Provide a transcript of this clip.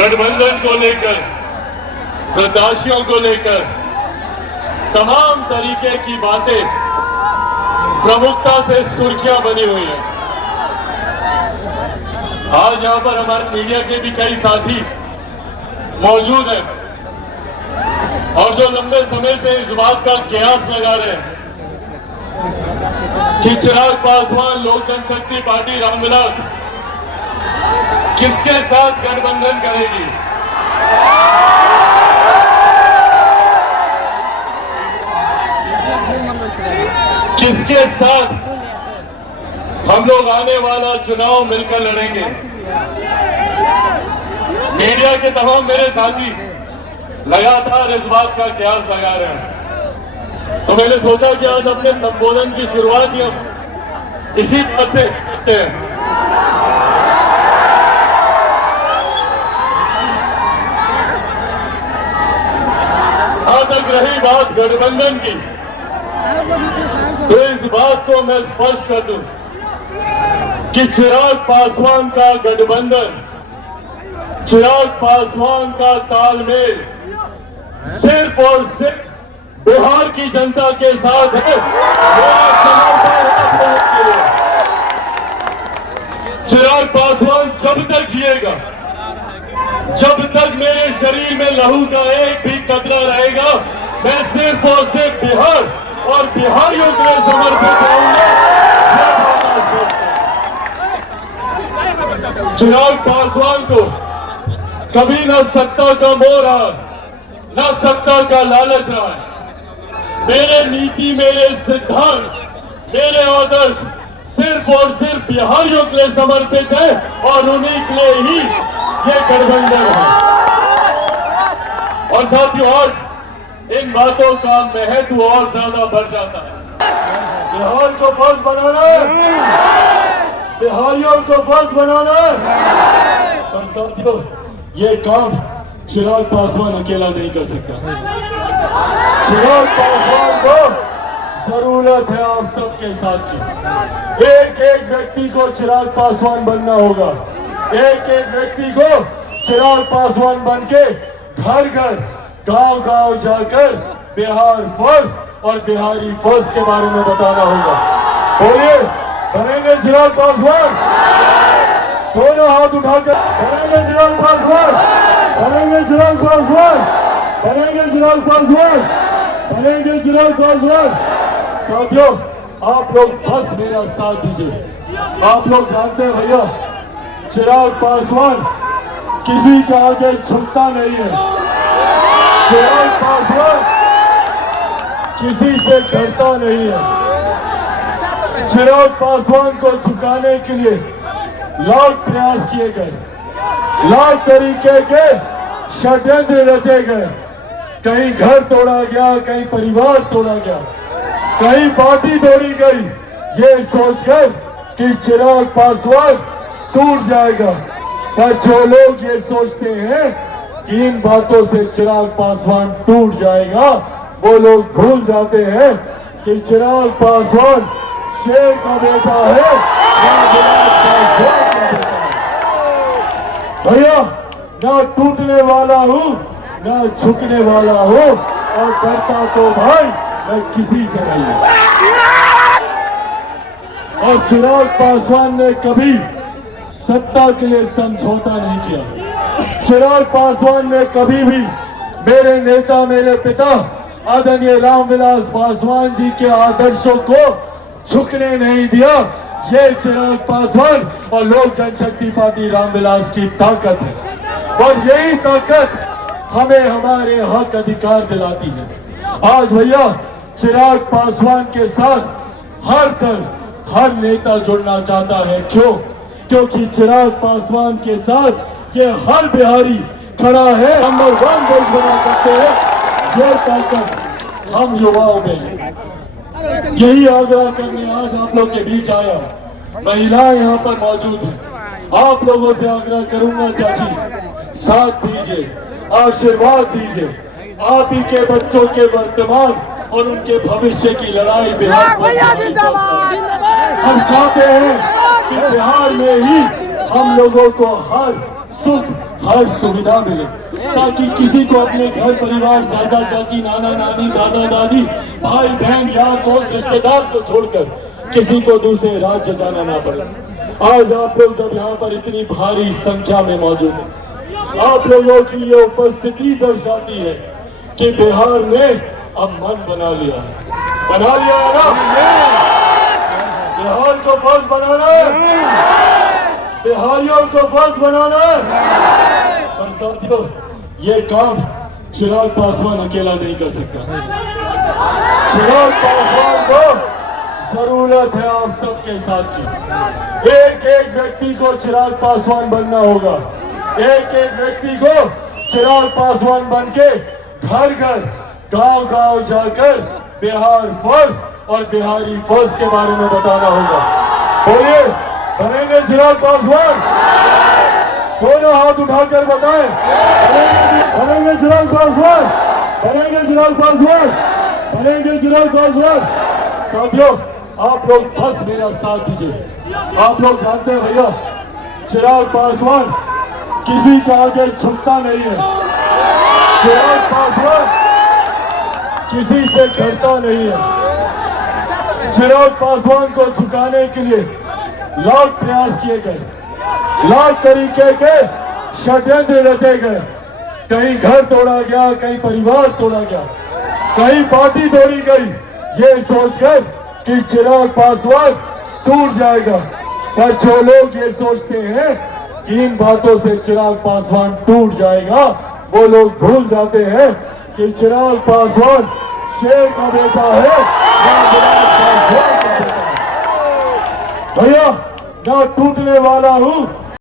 गठबंधन को लेकर, प्रत्याशियों को लेकर तमाम तरीके की बातें प्रमुखता से सुर्खियां बनी हुई हैं। आज यहां पर हमारे मीडिया के भी कई साथी मौजूद हैं और जो लंबे समय से इस बात का कयास लगा रहे हैं कि चिराग पासवान लोक जनशक्ति पार्टी रामविलास किसके साथ गठबंधन करेगी। किसके साथ हम लोग आने वाला चुनाव मिलकर लड़ेंगे। मीडिया के तमाम मेरे साथी लगातार इस बात का कयास लगा रहे हैं, तो मैंने सोचा कि आज अपने संबोधन की शुरुआत ही हम इसी बात से करते हैं। आज तक रही बात गठबंधन की, तो इस बात को मैं स्पष्ट कर दूं कि चिराग पासवान का गठबंधन, चिराग पासवान का तालमेल सिर्फ और सिर्फ बिहार की जनता के साथ है। चिराग पासवान जब तक जिएगा, जब तक मेरे शरीर में लहू का एक भी कतरा रहेगा, मैं सिर्फ और सिर्फ बिहार और बिहारियों के लिए समर्पित रहूंगा। चिराग पासवान को कभी न सत्ता का मोह रहा, न सत्ता का लालच रहा। मेरे नीति, मेरे सिद्धांत, मेरे आदर्श सिर्फ और सिर्फ बिहारियों के लिए समर्पित है और उन्हीं के लिए ही ये गठबंधन है। और साथियों, आज इन बातों का महत्व और ज्यादा बढ़ जाता है। बिहार को फर्स्ट बनाना है, बिहारियों को फर्स्ट बनाना है। और साथियों, ये काम चिराग पासवान अकेला नहीं कर सकता। चिराग पासवान को जरूरत है आप सबके साथ की। एक एक व्यक्ति को चिराग पासवान बनना होगा। एक एक व्यक्ति को चिराग पासवान बन के घर घर, गांव गांव जाकर बिहार फर्स्ट और बिहारी फर्स्ट के बारे में बताना होगा। बोलिए, बनेंगे चिराग पासवान? दोनों हाथ उठाकर बनेंगे चिराग पासवान, बनेंगे चिराग पासवान, बनेंगे चिराग पासवान, बनेंगे चिराग पासवान। साथियों, आप लोग बस मेरा साथ दीजिए। आप लोग जानते हैं भैया, चिराग पासवान किसी के आगे झुकता नहीं है। चिराग पासवान किसी से डरता नहीं है। चिराग पासवान को झुकाने के लिए लाख प्रयास किए गए, लाख तरीके के षड्यंत्र रचे गए। कहीं घर तोड़ा गया, कहीं परिवार तोड़ा गया, कहीं पार्टी तोड़ी गई, ये सोचकर कि चिराग पासवान टूट जाएगा। पर जो लोग ये सोचते हैं कि इन बातों से चिराग पासवान टूट जाएगा, वो लोग भूल जाते हैं कि चिराग पासवान शेर का बेटा है, भैया। ना टूटने वाला हूँ, ना झुकने वाला हूँ, और डरता तो भाई मैं किसी से नहीं हूँ। और चिराग पासवान ने कभी सत्ता के लिए समझौता नहीं किया। चिराग पासवान ने कभी भी मेरे नेता, मेरे पिता आदरणीय रामविलास पासवान जी के आदर्शों को झुकने नहीं दिया। ये चिराग पासवान और लोक जनशक्ति पार्टी रामविलास की ताकत है, और यही ताकत हमें हमारे हक अधिकार दिलाती है। आज भैया, चिराग पासवान के साथ हर दल, हर नेता जुड़ना चाहता है। क्यों? क्योंकि चिराग पासवान के साथ ये हर बिहारी खड़ा है। नंबर 1 देश बना सकते हैं। ये ताकत हम युवाओं में है। यही आग्रह करने आज आप लोग के बीच आया। महिलाएं यहाँ पर मौजूद हैं। आप लोगों से आग्रह करूंगा, चाची साथ दीजिए, आशीर्वाद दीजिए। आप ही के बच्चों के वर्तमान और उनके भविष्य की लड़ाई बिहार हम चाहते हैं कि बिहार में ही हम लोगों को हर सुख, हर सुविधा मिले, ताकि किसी को अपने घर परिवार, चाचा चाची, नाना नानी, दादा दादी, भाई बहन, यार दोस्त, रिश्तेदार को छोड़कर किसी को दूसरे राज्य जाना ना पड़े। आज आप लोग जब यहाँ पर इतनी भारी संख्या में मौजूद हैं, आप लोगों की ये उपस्थिति दर्शाती है कि बिहार ने अब मन बना लिया है ना? बिहार को फर्स्ट बनाना है, बिहारियों को फर्स्ट बनाना है। पर साथियों, ये काम चिराग पासवान अकेला नहीं कर सकता। चिराग पासवान को जरूरत है आप सबके साथ की। एक एक व्यक्ति को चिराग पासवान बनना होगा। एक एक व्यक्ति को चिराग पासवान बनके घर घर, गांव गांव जाकर बिहार फर्स्ट और बिहारी फर्स्ट के बारे में बताना होगा। बोलिए, बनेंगे चिराग पासवान? दोनों हाथ उठाकर बताएं, बनेंगे चिराग पासवान? बनेंगे चिराग पासवान? बनेंगे चिराग पासवान? साथियों, आप लोग बस मेरा साथ दीजिए। आप लोग जानते हैं भैया, चिराग पासवान किसी के आगे झुकता नहीं है। चिराग पासवान किसी से डरता नहीं है। चिराग पासवान को झुकाने के लिए लाख प्रयास किए गए, लाख तरीके के षड्यंत्र रचे गए। कहीं घर तोड़ा गया, कहीं परिवार तोड़ा गया, कहीं पार्टी तोड़ी गई, ये सोचकर कि चिराग पासवान टूट जाएगा। पर जो लोग ये सोचते हैं कि इन बातों से चिराग पासवान टूट जाएगा, वो लोग भूल जाते हैं कि चिराग पासवान शेर का बेटा है, भैया। ना टूटने वाला हूं,